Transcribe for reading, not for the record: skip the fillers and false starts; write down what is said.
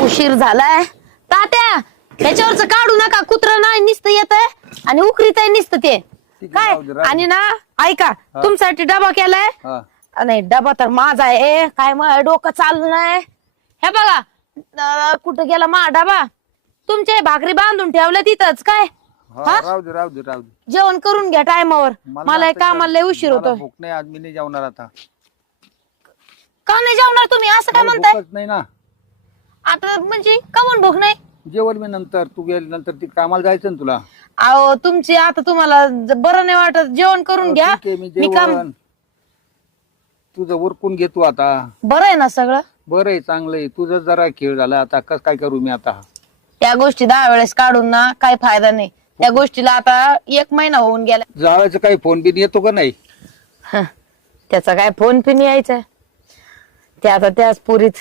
उशीर झालाय तात्या. त्याच्यावरच काढू नका, कुत्र नाही नुसतं येत आणि उकरीत आहे नुसतं ते काय. आणि ना ऐका, तुमच्यासाठी डबा केलाय. नाही डबा तर माझा आहे, काय मग डोकं चालू नाही. हे बघा कुठं गेला मा डबा. तुमच्या भाकरी बांधून ठेवल्या तिथंच काय. राहू दे. जेवण करून घ्या टायमावर, मला कामाला लय उशीर होतो. भूक नाही आज, मी नाही जेवणार आता. का नाही जेवणार तुम्ही, असं काय म्हणताय? नाही ना आता म्हणजे कामून भूक नाही. जेवण मी नंतर, तू गेल्यानंतर ती कामाला जायचं ना तुला. अहो तुमची आता तुम्हाला बरं नाही वाटत, जेवण करून घ्या. मी काम तुझं उरकून घेतो आता. बरं आहे ना सगळं? बरं आहे, चांगलं आहे. तुझं जरा खेळ झाला आता, कस काय करू मी आता. त्या गोष्टी 10 वेळेस काढून ना काय फायदा नाही. त्या गोष्टीला आता 1 महिना होऊन गेला. जावायचं काही फोन बिन येतो का नाही? त्याचा काय फोन पिन यायचा, ते आता त्याच पुरीत